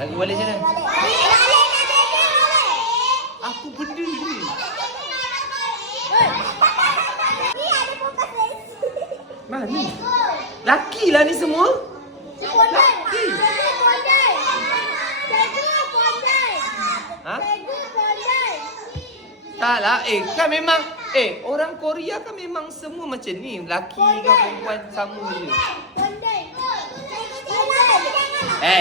Lagi balik sana. Balik. Apa benda ni? Ni ada fokus lagi. Mana? Laki lah ni semua. Laki. Ha? Tak lah. Kan memang orang Korea kan memang semua macam ni. Laki ke perempuan sama je.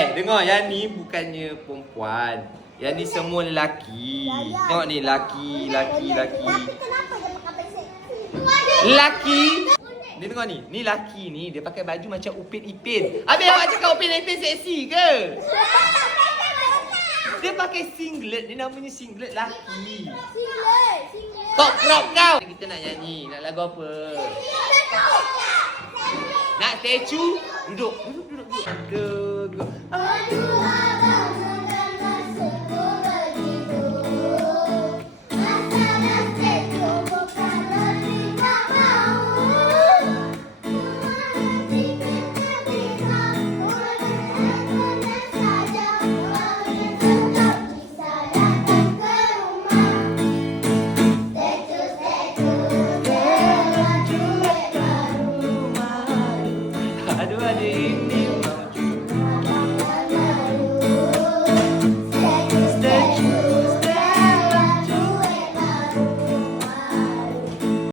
Dengar, yang ni bukannya perempuan. Yang ni semua lelaki. Tengok ni, laki. Tapi kenapa dia pakai seksi? Laki. Ni tengok ni. Ni laki ni. Dia pakai baju macam Upin Ipin. Habis awak cakap Upin Ipin seksi ke? Dia pakai singlet. Dia namanya singlet laki. Singlet. Top crop kau. Kita nak nyanyi. Nak lagu apa? Nak statue? Duduk. Duduk. Aduh.